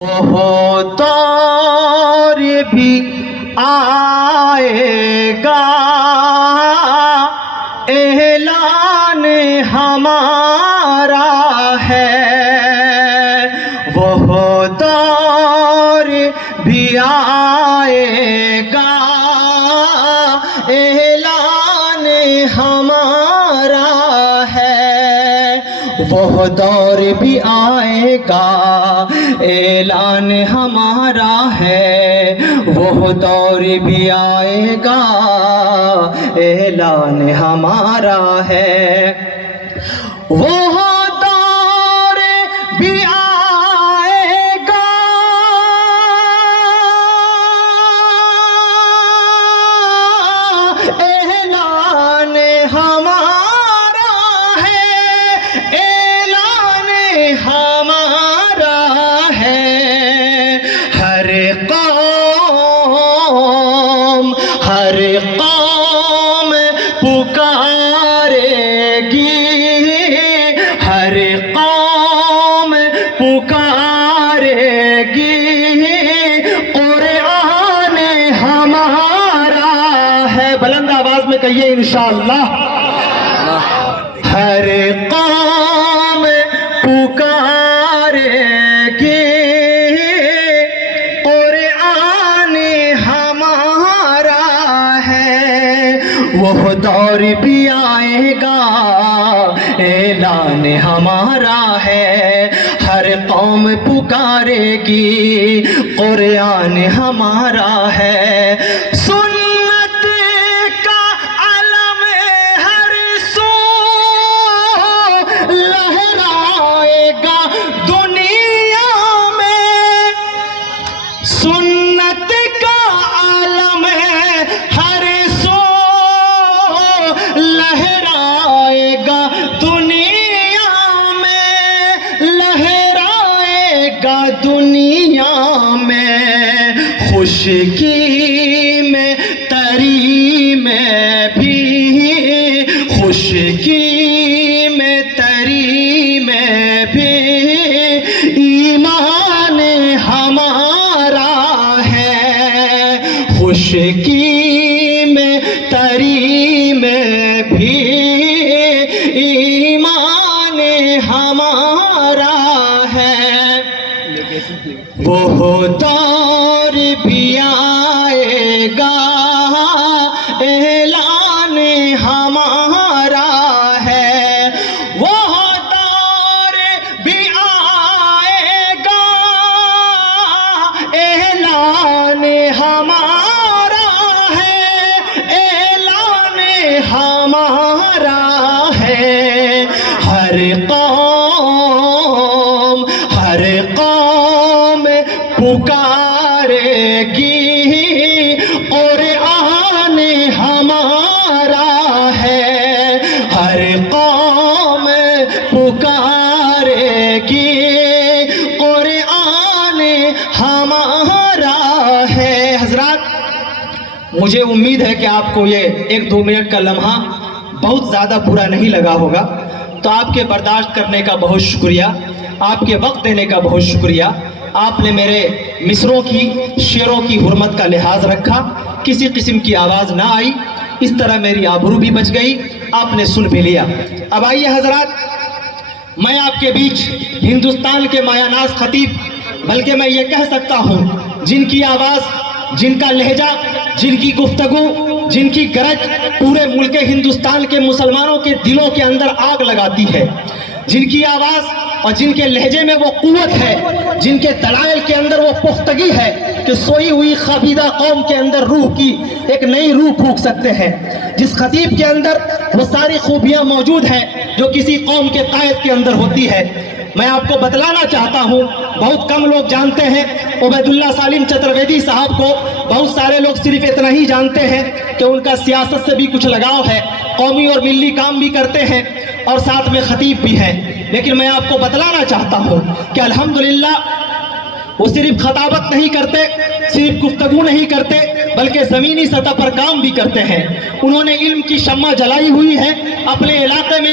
وہ دور بھی آئے گا، اعلان ہمارا ہے۔ وہ دور بھی آئے گا، اعلان ہمارا ہے۔ وہ دور بھی آئے گا، اعلان ہمارا ہے۔ وہ دور بھی آئے گا، اعلان ہمارا ہے۔ وہ دور بھی آئے گا، اعلان ہمارا ہے، اعلان ہمارا ہے۔ ہر قوم پکارے گی، ہر قوم پکارے گی، قرآن ہمارا ہے۔ بلند آواز میں کہیے انشاءاللہ۔ ہر قوم پکارے گی، قرآن ہمارا ہے۔ وہ دور بھی آئے گا، اعلان ہمارا ہے۔ ہر قوم پکارے گی، قرآن ہمارا ہے۔ سنت کا علم ہر سو لہرائے گا دنیا میں، سنت کا علم ہر سو لہرائے گا دنیا میں، لہرائے گا دنیا میں۔ خشکی میں تری میں بھی، خشکی میں تری میں بھی، ایمان ہمارا ہے۔ خشکی میں تری میں بھی، ایمان ہمارا ہے۔ وہ دور بھی آئے گا، اعلان ہمارا ہے۔ وہ دور بھی آئے گا، اعلان ہمارا ہے، اعلان ہمارا ہے۔ ہر قوم پکارے گی، قرآن ہمارا ہے۔ ہر قوم پکارے گی، قرآن ہمارا ہے۔ حضرات، مجھے امید ہے کہ آپ کو یہ 1-2 منٹ کا لمحہ بہت زیادہ برا نہیں لگا ہوگا، تو آپ کے برداشت کرنے کا بہت شکریہ، آپ کے وقت دینے کا بہت شکریہ۔ آپ نے میرے مصروں کی، شعروں کی حرمت کا لحاظ رکھا، کسی قسم کی آواز نہ آئی، اس طرح میری آبرو بھی بچ گئی، آپ نے سن بھی لیا۔ اب آئیے حضرات، میں آپ کے بیچ ہندوستان کے مایہ ناز خطیب، بلکہ میں یہ کہہ سکتا ہوں جن کی آواز، جن کا لہجہ، جن کی گفتگو، جن کی گرج پورے ملک ہندوستان کے مسلمانوں کے دلوں کے اندر آگ لگاتی ہے، جن کی آواز اور جن کے لہجے میں وہ قوت ہے، جن کے دلائل کے اندر وہ پختگی ہے کہ سوئی ہوئی خوابیدہ قوم کے اندر روح کی ایک نئی روح پھونک سکتے ہیں، جس خطیب کے اندر وہ ساری خوبیاں موجود ہیں جو کسی قوم کے قائد کے اندر ہوتی ہے۔ میں آپ کو بتلانا چاہتا ہوں، بہت کم لوگ جانتے ہیں عبید اللہ سالم چترویدی صاحب کو، بہت سارے لوگ صرف اتنا ہی جانتے ہیں کہ ان کا سیاست سے بھی کچھ لگاؤ ہے، قومی اور ملی کام بھی کرتے ہیں اور ساتھ میں خطیب بھی ہیں۔ لیکن میں آپ کو بتلانا چاہتا ہوں کہ الحمدللہ وہ صرف خطابت نہیں کرتے، صرف گفتگو نہیں کرتے، بلکہ زمینی سطح پر کام بھی کرتے ہیں۔ انہوں نے علم کی شمع جلائی ہوئی ہے، اپنے علاقے میں